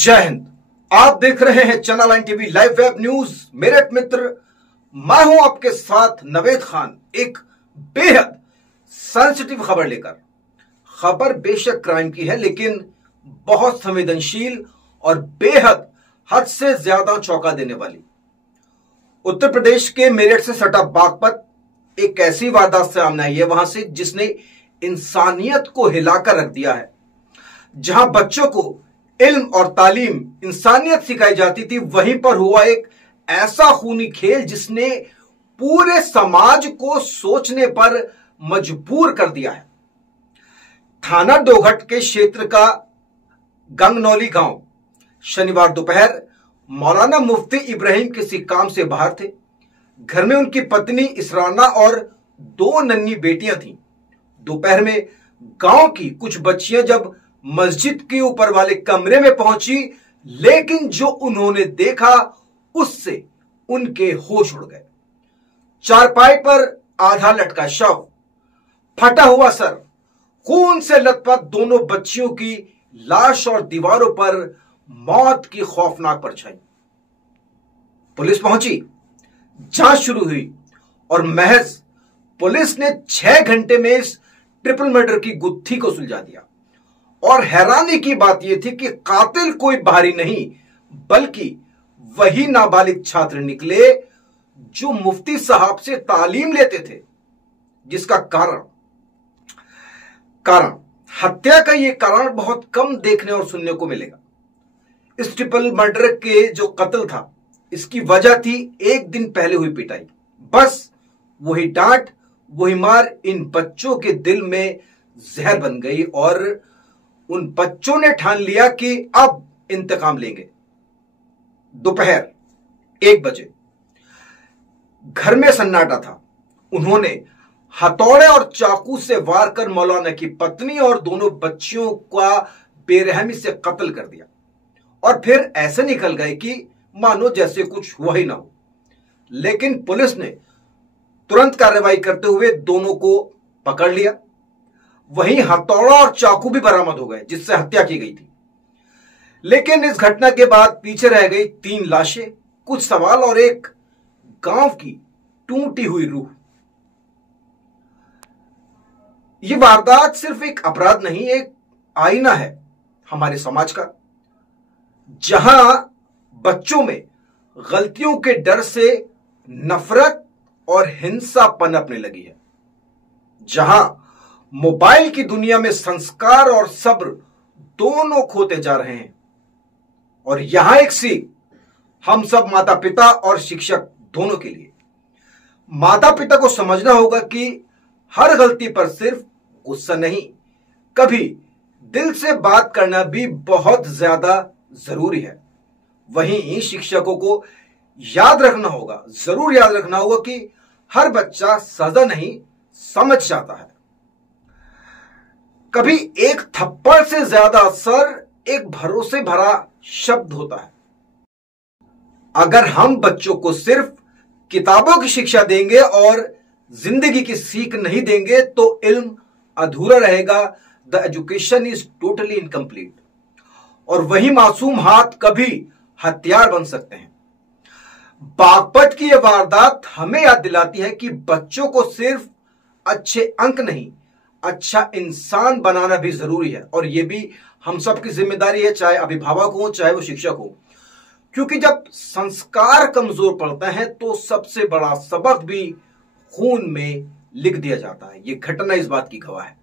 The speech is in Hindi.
जय हिंद। आप देख रहे हैं channel 9 TV live web news. Meerut मित्र, मैं हूं आपके साथ नवेद खान, एक बेहद सेंसिटिव खबर लेकर। खबर बेशक क्राइम की है, लेकिन बहुत संवेदनशील और बेहद हद से ज्यादा चौंका देने वाली। उत्तर प्रदेश के मेरठ से सटा बागपत एक ऐसी वारदात से सामने आई है वहां से जिसने इंसानियत को हिलाकर रख दिया है। जहां बच्चों को इल्म और तालीम, इंसानियत सिखाई जाती थी, वहीं पर हुआ एक ऐसा खूनी खेल जिसने पूरे समाज को सोचने पर मजबूर कर दिया है। थाना डोघट के क्षेत्र का गंगनौली गांव, शनिवार दोपहर मौलाना मुफ्ती इब्राहिम किसी काम से बाहर थे। घर में उनकी पत्नी इसराना और 2 नन्ही बेटियां थीं। दोपहर में गांव की कुछ बच्चियां जब मस्जिद के ऊपर वाले कमरे में पहुंची, लेकिन जो उन्होंने देखा उससे उनके होश उड़ गए। चारपाई पर आधा लटका शव, फटा हुआ सर, खून से लथपथ दोनों बच्चियों की लाश और दीवारों पर मौत की खौफनाक परछाई। पुलिस पहुंची, जांच शुरू हुई और महज पुलिस ने 6 घंटे में इस ट्रिपल मर्डर की गुत्थी को सुलझा दिया। और हैरानी की बात यह थी कि कातिल कोई बाहरी नहीं, बल्कि वही नाबालिग छात्र निकले जो मुफ्ती साहब से तालीम लेते थे। जिसका कारण हत्या का यह कारण बहुत कम देखने और सुनने को मिलेगा। इस ट्रिपल मर्डर के जो कत्ल था, इसकी वजह थी 1 दिन पहले हुई पिटाई। बस वही डांट, वही मार इन बच्चों के दिल में जहर बन गई और उन बच्चों ने ठान लिया कि अब इंतकाम लेंगे। दोपहर 1 बजे घर में सन्नाटा था। उन्होंने हथौड़े और चाकू से वार कर मौलाना की पत्नी और दोनों बच्चियों का बेरहमी से कत्ल कर दिया और फिर ऐसे निकल गए कि मानो जैसे कुछ हुआ ही ना हो। लेकिन पुलिस ने तुरंत कार्रवाई करते हुए दोनों को पकड़ लिया। वहीं हथौड़ा और चाकू भी बरामद हो गए जिससे हत्या की गई थी। लेकिन इस घटना के बाद पीछे रह गई 3 लाशें, कुछ सवाल और एक गांव की टूटी हुई रूह। यह वारदात सिर्फ एक अपराध नहीं, एक आईना है हमारे समाज का, जहां बच्चों में गलतियों के डर से नफरत और हिंसा पनपने लगी है। जहां मोबाइल की दुनिया में संस्कार और सब्र दोनों खोते जा रहे हैं। और यहां एक सीख हम सब माता पिता और शिक्षक दोनों के लिए। माता पिता को समझना होगा कि हर गलती पर सिर्फ गुस्सा नहीं, कभी दिल से बात करना भी बहुत ज्यादा जरूरी है। वहीं शिक्षकों को याद रखना होगा, जरूर याद रखना होगा कि हर बच्चा सजा नहीं समझ जाता है। कभी एक थप्पड़ से ज्यादा असर एक भरोसे भरा शब्द होता है। अगर हम बच्चों को सिर्फ किताबों की शिक्षा देंगे और जिंदगी की सीख नहीं देंगे तो इल्म अधूरा रहेगा। The education is totally incomplete. और वही मासूम हाथ कभी हथियार बन सकते हैं। बागपत की यह वारदात हमें याद दिलाती है कि बच्चों को सिर्फ अच्छे अंक नहीं, अच्छा इंसान बनाना भी जरूरी है। और यह भी हम सब की जिम्मेदारी है, चाहे अभिभावक हो चाहे वो शिक्षक हो। क्योंकि जब संस्कार कमजोर पड़ते हैं तो सबसे बड़ा सबक भी खून में लिख दिया जाता है। यह घटना इस बात की गवाह है।